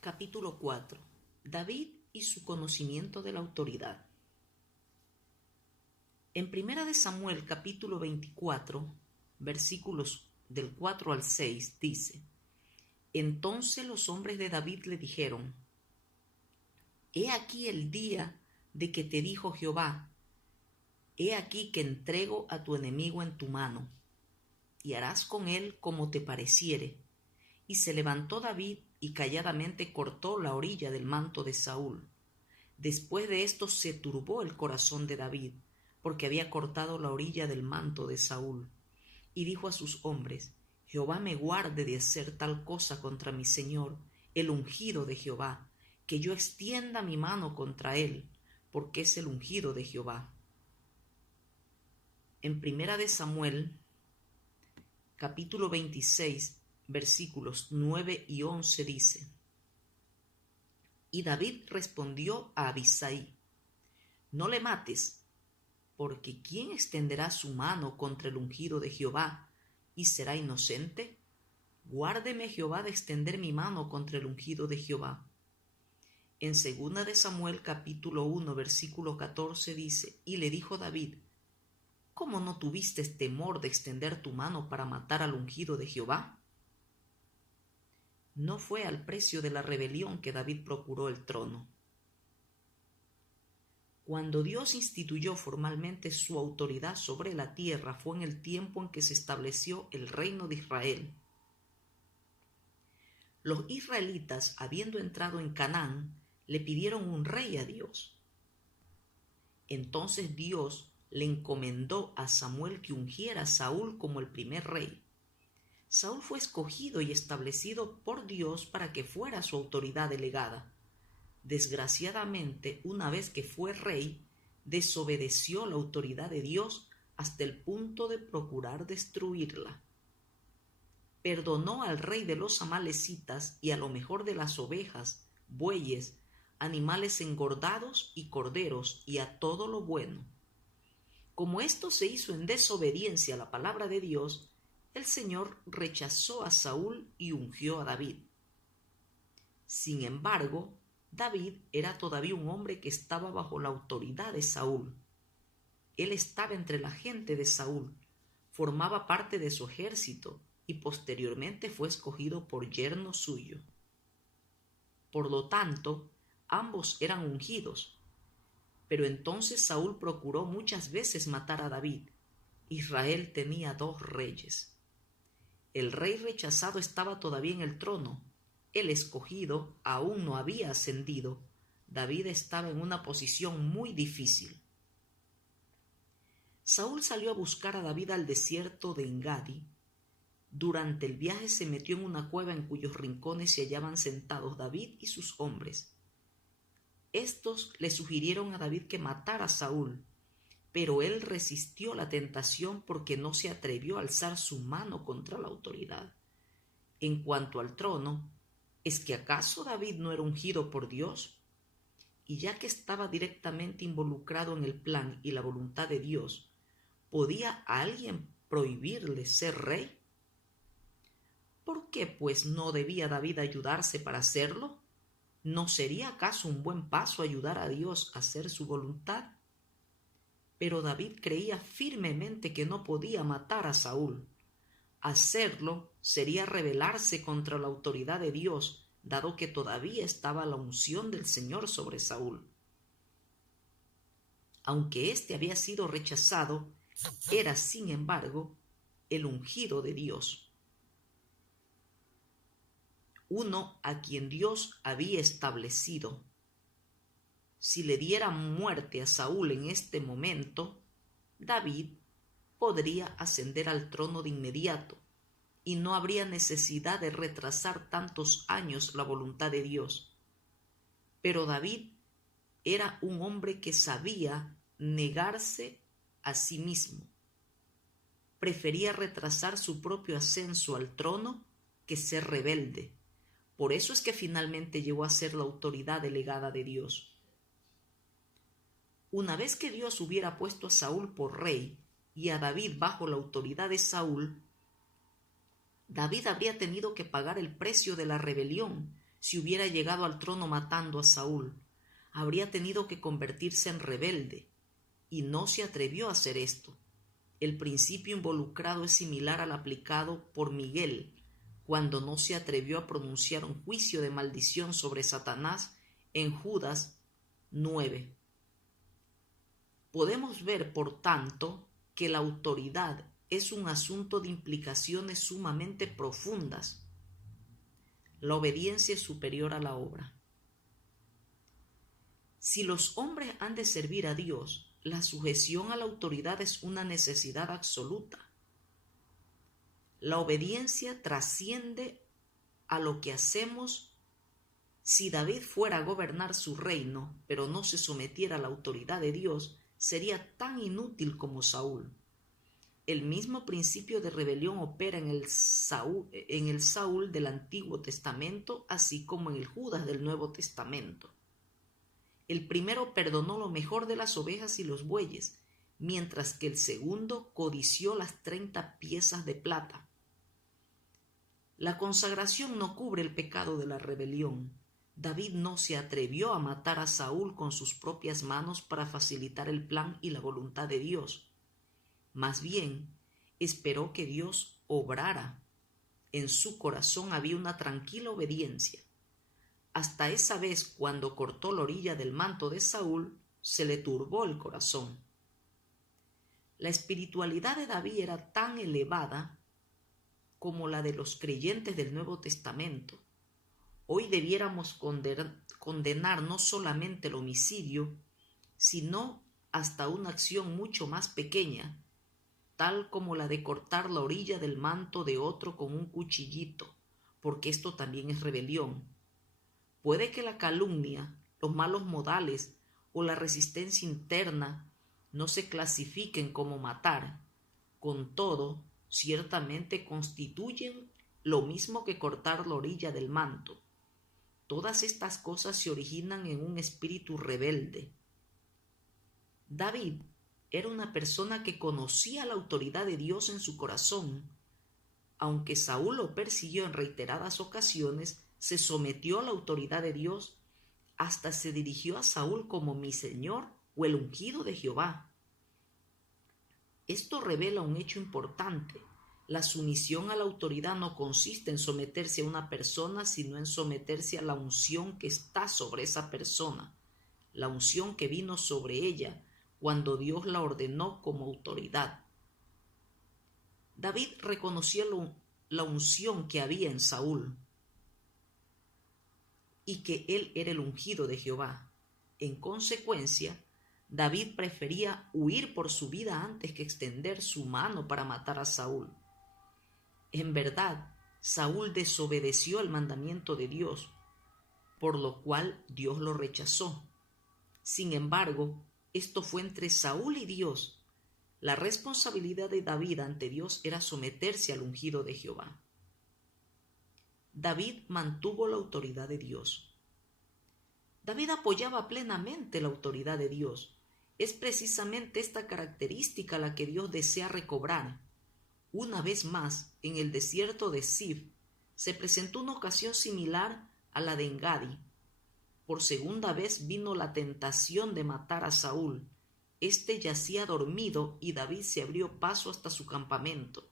Capítulo 4. David y su conocimiento de la autoridad. En Primera de Samuel, capítulo 24, versículos del 4 al 6, dice: Entonces los hombres de David le dijeron: He aquí el día de que te dijo Jehová: He aquí que entrego a tu enemigo en tu mano, y harás con él como te pareciere. Y se levantó David y calladamente cortó la orilla del manto de Saúl. Después de esto se turbó el corazón de David, porque había cortado la orilla del manto de Saúl. Y dijo a sus hombres: Jehová me guarde de hacer tal cosa contra mi señor, el ungido de Jehová, que yo extienda mi mano contra él, porque es el ungido de Jehová. En Primera de Samuel, capítulo 26, versículos 9 y 11 dice: Y David respondió a Abisai: No le mates, porque ¿quién extenderá su mano contra el ungido de Jehová y será inocente? Guárdeme Jehová de extender mi mano contra el ungido de Jehová. En 2 de Samuel capítulo 1 versículo 14 dice: Y le dijo David: ¿Cómo no tuviste temor de extender tu mano para matar al ungido de Jehová? No fue al precio de la rebelión que David procuró el trono. Cuando Dios instituyó formalmente su autoridad sobre la tierra fue en el tiempo en que se estableció el reino de Israel. Los israelitas, habiendo entrado en Canaán, le pidieron un rey a Dios. Entonces Dios le encomendó a Samuel que ungiera a Saúl como el primer rey. Saúl fue escogido y establecido por Dios para que fuera su autoridad delegada. Desgraciadamente, una vez que fue rey, desobedeció la autoridad de Dios hasta el punto de procurar destruirla. Perdonó al rey de los amalecitas y a lo mejor de las ovejas, bueyes, animales engordados y corderos y a todo lo bueno. Como esto se hizo en desobediencia a la palabra de Dios, el Señor rechazó a Saúl y ungió a David. Sin embargo, David era todavía un hombre que estaba bajo la autoridad de Saúl. Él estaba entre la gente de Saúl, formaba parte de su ejército y posteriormente fue escogido por yerno suyo. Por lo tanto, ambos eran ungidos. Pero entonces Saúl procuró muchas veces matar a David. Israel tenía 2 reyes. El rey rechazado estaba todavía en el trono. El escogido aún no había ascendido. David estaba en una posición muy difícil. Saúl salió a buscar a David al desierto de Engadi. Durante el viaje se metió en una cueva en cuyos rincones se hallaban sentados David y sus hombres. Estos le sugirieron a David que matara a Saúl, pero él resistió la tentación porque no se atrevió a alzar su mano contra la autoridad. En cuanto al trono, ¿es que acaso David no era ungido por Dios? Y ya que estaba directamente involucrado en el plan y la voluntad de Dios, ¿podía alguien prohibirle ser rey? ¿Por qué, pues, no debía David ayudarse para hacerlo? ¿No sería acaso un buen paso ayudar a Dios a hacer su voluntad? Pero David creía firmemente que no podía matar a Saúl. Hacerlo sería rebelarse contra la autoridad de Dios, dado que todavía estaba la unción del Señor sobre Saúl. Aunque éste había sido rechazado, era, sin embargo, el ungido de Dios, uno a quien Dios había establecido. Si le diera muerte a Saúl en este momento, David podría ascender al trono de inmediato y no habría necesidad de retrasar tantos años la voluntad de Dios. Pero David era un hombre que sabía negarse a sí mismo. Prefería retrasar su propio ascenso al trono que ser rebelde. Por eso es que finalmente llegó a ser la autoridad delegada de Dios. Una vez que Dios hubiera puesto a Saúl por rey y a David bajo la autoridad de Saúl, David habría tenido que pagar el precio de la rebelión si hubiera llegado al trono matando a Saúl, habría tenido que convertirse en rebelde, y no se atrevió a hacer esto. El principio involucrado es similar al aplicado por Miguel cuando no se atrevió a pronunciar un juicio de maldición sobre Satanás en Judas 9. Podemos ver, por tanto, que la autoridad es un asunto de implicaciones sumamente profundas. La obediencia es superior a la obra. Si los hombres han de servir a Dios, la sujeción a la autoridad es una necesidad absoluta. La obediencia trasciende a lo que hacemos. Si David fuera a gobernar su reino, pero no se sometiera a la autoridad de Dios, sería tan inútil como Saúl. El mismo principio de rebelión opera en el Saúl del Antiguo Testamento, así como en el Judas del Nuevo Testamento. El primero perdonó lo mejor de las ovejas y los bueyes, mientras que el segundo codició las 30 piezas de plata. La consagración no cubre el pecado de la rebelión. David no se atrevió a matar a Saúl con sus propias manos para facilitar el plan y la voluntad de Dios. Más bien, esperó que Dios obrara. En su corazón había una tranquila obediencia. Hasta esa vez, cuando cortó la orilla del manto de Saúl, se le turbó el corazón. La espiritualidad de David era tan elevada como la de los creyentes del Nuevo Testamento. Hoy debiéramos condenar no solamente el homicidio, sino hasta una acción mucho más pequeña, tal como la de cortar la orilla del manto de otro con un cuchillito, porque esto también es rebelión. Puede que la calumnia, los malos modales o la resistencia interna no se clasifiquen como matar. Con todo, ciertamente constituyen lo mismo que cortar la orilla del manto. Todas estas cosas se originan en un espíritu rebelde. David era una persona que conocía la autoridad de Dios en su corazón. Aunque Saúl lo persiguió en reiteradas ocasiones, se sometió a la autoridad de Dios, hasta se dirigió a Saúl como mi Señor o el ungido de Jehová. Esto revela un hecho importante. La sumisión a la autoridad no consiste en someterse a una persona, sino en someterse a la unción que está sobre esa persona, la unción que vino sobre ella cuando Dios la ordenó como autoridad. David reconoció la unción que había en Saúl y que él era el ungido de Jehová. En consecuencia, David prefería huir por su vida antes que extender su mano para matar a Saúl. En verdad, Saúl desobedeció el mandamiento de Dios, por lo cual Dios lo rechazó. Sin embargo, esto fue entre Saúl y Dios. La responsabilidad de David ante Dios era someterse al ungido de Jehová. David mantuvo la autoridad de Dios. David apoyaba plenamente la autoridad de Dios. Es precisamente esta característica la que Dios desea recobrar. Una vez más, en el desierto de Zif, se presentó una ocasión similar a la de Engadi. Por segunda vez vino la tentación de matar a Saúl. Este yacía dormido y David se abrió paso hasta su campamento.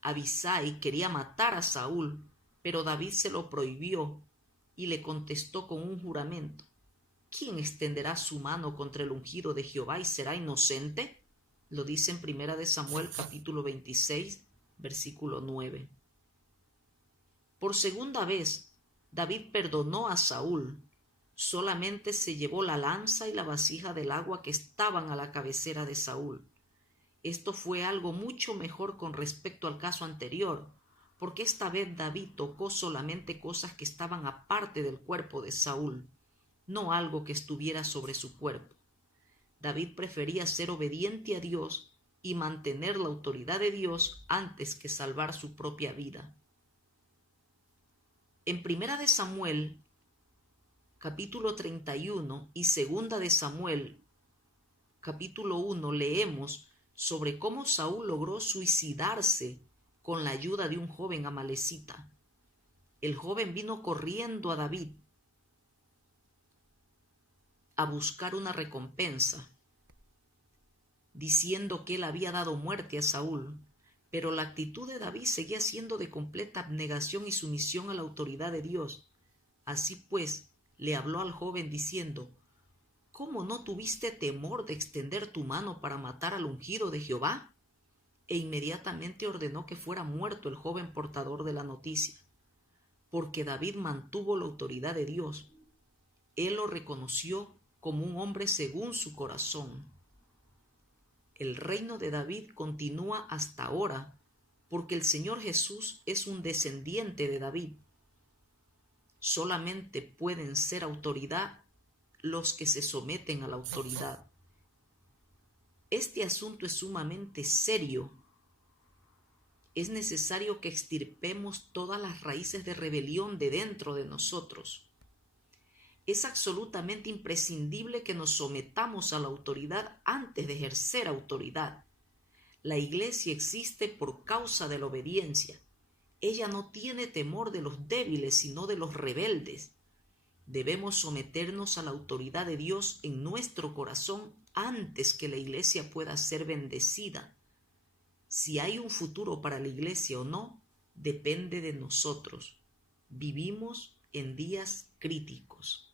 Abisai quería matar a Saúl, pero David se lo prohibió y le contestó con un juramento. ¿Quién extenderá su mano contra el ungido de Jehová y será inocente? Lo dice en 1 Samuel capítulo 26, versículo 9. Por segunda vez, David perdonó a Saúl. Solamente se llevó la lanza y la vasija del agua que estaban a la cabecera de Saúl. Esto fue algo mucho mejor con respecto al caso anterior, porque esta vez David tocó solamente cosas que estaban aparte del cuerpo de Saúl, no algo que estuviera sobre su cuerpo. David prefería ser obediente a Dios y mantener la autoridad de Dios antes que salvar su propia vida. En 1 Samuel capítulo 31 y 2 Samuel capítulo 1 leemos sobre cómo Saúl logró suicidarse con la ayuda de un joven amalecita. el joven vino corriendo a David a buscar una recompensa, diciendo que él había dado muerte a Saúl, pero la actitud de David seguía siendo de completa abnegación y sumisión a la autoridad de Dios. Así pues, le habló al joven diciendo: ¿Cómo no tuviste temor de extender tu mano para matar al ungido de Jehová? E inmediatamente ordenó que fuera muerto el joven portador de la noticia, porque David mantuvo la autoridad de Dios. Él lo reconoció como un hombre según su corazón. El reino de David continúa hasta ahora, porque el Señor Jesús es un descendiente de David. Solamente pueden ser autoridad los que se someten a la autoridad. Este asunto es sumamente serio. Es necesario que extirpemos todas las raíces de rebelión de dentro de nosotros. Es absolutamente imprescindible que nos sometamos a la autoridad antes de ejercer autoridad. La Iglesia existe por causa de la obediencia. Ella no tiene temor de los débiles, sino de los rebeldes. Debemos someternos a la autoridad de Dios en nuestro corazón antes que la Iglesia pueda ser bendecida. Si hay un futuro para la Iglesia o no, depende de nosotros. Vivimos en días críticos.